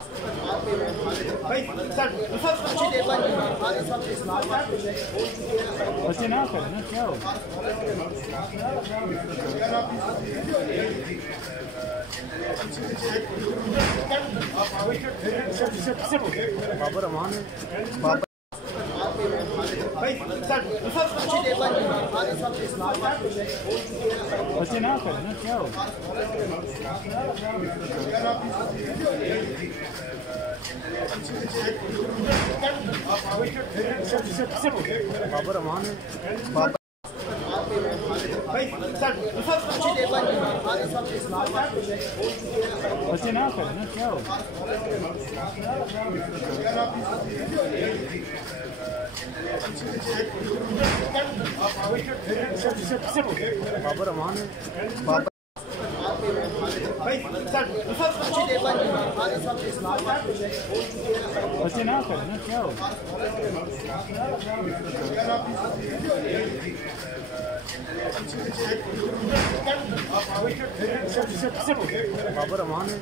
भाई सर अच्छी देर बाद इमरान साहब से इस्लामाबाद में हो चुके हैं। बच्चे ना करें ना क्या हो बाबर अमान है भाई सर अच्छी देर बाद इमरान साहब से इस्लामाबाद में हो चुके हैं। बच्चे ना करें ना क्या हो बाबर अमान है भाई सर अच्छी देर बाद इमरान साहब से इस्लामाबाद में हो चुके हैं। बच्चे ना करें ना क्या हो बाबर अमान है भाई सर अच्छी देर बाद इमरान साहब से इस्लामाबाद में हो चुके हैं। बच्चे ना करें ना क्या हो बाबर अमान है